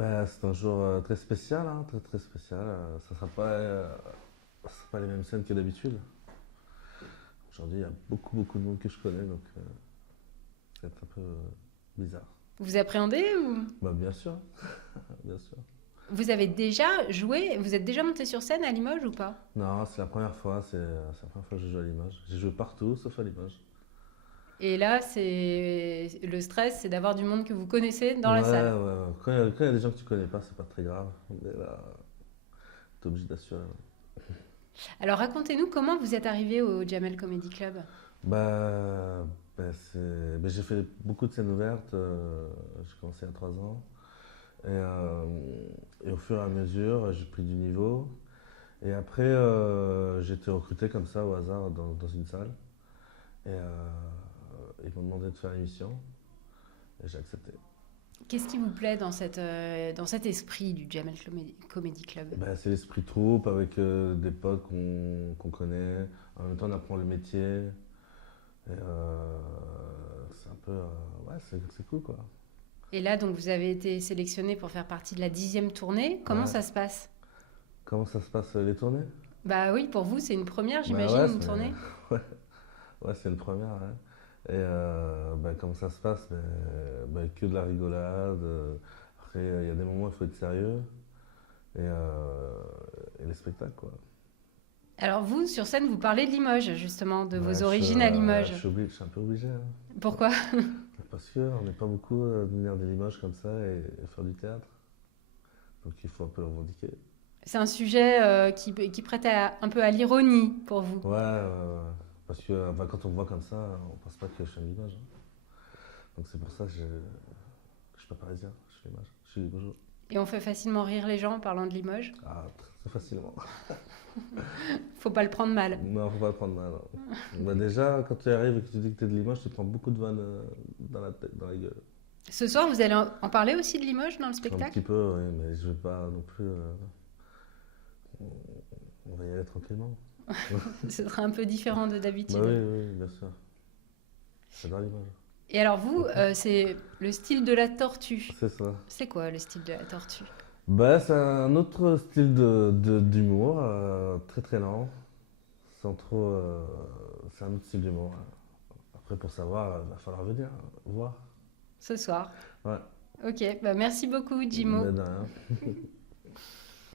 Bah, c'est un jour très spécial, hein, très très spécial. Ça sera pas les mêmes scènes que d'habitude. Aujourd'hui, il y a beaucoup de monde que je connais, donc ça va être un peu bizarre. Vous appréhendez ou Bah, bien sûr, bien sûr. vous avez déjà joué, vous êtes déjà monté sur scène à Limoges ou pas? Non, c'est la première fois, c'est la première fois que je joue à Limoges. J'ai joué partout, sauf à Limoges. Et là, c'est le stress, c'est d'avoir du monde que vous connaissez Ouais, dans la salle. ouais, ouais. Quand il y a des gens que tu connais pas, c'est pas très grave. Mais là, t'es obligé d'assurer. Alors racontez-nous comment vous êtes arrivé au Jamel Comedy Club. Bah, j'ai fait beaucoup de scènes ouvertes. J'ai commencé à 3 ans. Et au fur et à mesure, j'ai pris du niveau. Et après, j'ai été recruté comme ça au hasard dans une salle. Et ils m'ont demandé de faire l'émission. Et j'ai accepté. Qu'est-ce qui vous plaît dans cet esprit du Comedy Club? Ben, c'est l'esprit troupe avec des potes qu'on connaît. En même temps, on apprend le métier. Et c'est un peu. Ouais, c'est cool quoi. Et là, donc, vous avez été sélectionné pour faire partie de la 10e tournée. Comment Ouais. ça se passe? Comment ça se passe les tournées? Bah oui, pour vous, c'est une première, Bah j'imagine, ouais, une tournée. ouais, ouais, c'est une première. Ouais. Et bah, comment ça se passe? Bah, que de la rigolade. Après, il y a des moments où il faut être sérieux. Et, les spectacles, quoi. Alors vous, sur scène, vous parlez de Limoges, justement, de Bah, vos origines à Limoges. je suis un peu obligé, hein. Pourquoi? Parce qu'on n'est pas beaucoup à venir des Limoges comme ça et faire du théâtre. Donc il faut un peu le revendiquer. C'est un sujet qui prête un peu à l'ironie pour vous. Ouais, parce que bah, quand on me voit comme ça, on pense pas que je suis un Limoges, hein. Donc c'est pour ça que je suis pas parisien, je suis Limoges. Je suis Limoges. Et on fait facilement rire les gens en parlant de Limoges. Ah, très facilement. Faut pas le prendre mal. Non, faut pas le prendre mal, hein. Bah déjà, quand tu arrives et que tu dis que t'es de Limoges, tu prends beaucoup de vannes dans la tête, dans la gueule. Ce soir, vous allez en parler aussi de Limoges dans le Un petit spectacle? peu, oui, mais je vais pas non plus. On va y aller tranquillement. Ce sera un peu différent de Bah d'habitude. oui, oui, bien sûr. J'adore Limoges. Et alors vous, c'est le style de la tortue. C'est ça. C'est quoi le style de la tortue? Bah, c'est un autre style d'humour, très très lent, sans trop. C'est un autre style d'humour, hein. Après, pour savoir, il va falloir venir voir. Ce soir. Ouais, Ok, bah merci beaucoup, Jimo. mais de rien.